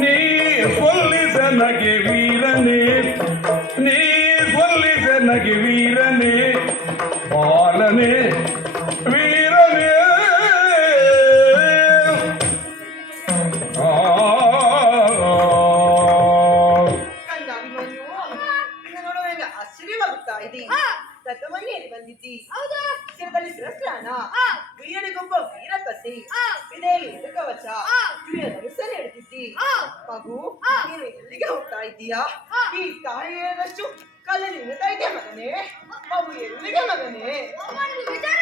நீ சொல்லித நகை வீரனே நீ சொல்லித நகை வீரனே பாலனே வீரனே ஆ வீரனுக்கும் வீரத்தை இதை எடுக்க வச்சா இது ီဟာပါကူဟာဒီလေကောက်တိုက်ဒီဟာဒီတိုင်းရဲ့ရှုကလေးတွေတိုက်တယ်မှာနည်းမဟုတ်ဘူးလေလေကောက်မှာနည်းမမလေးမကြ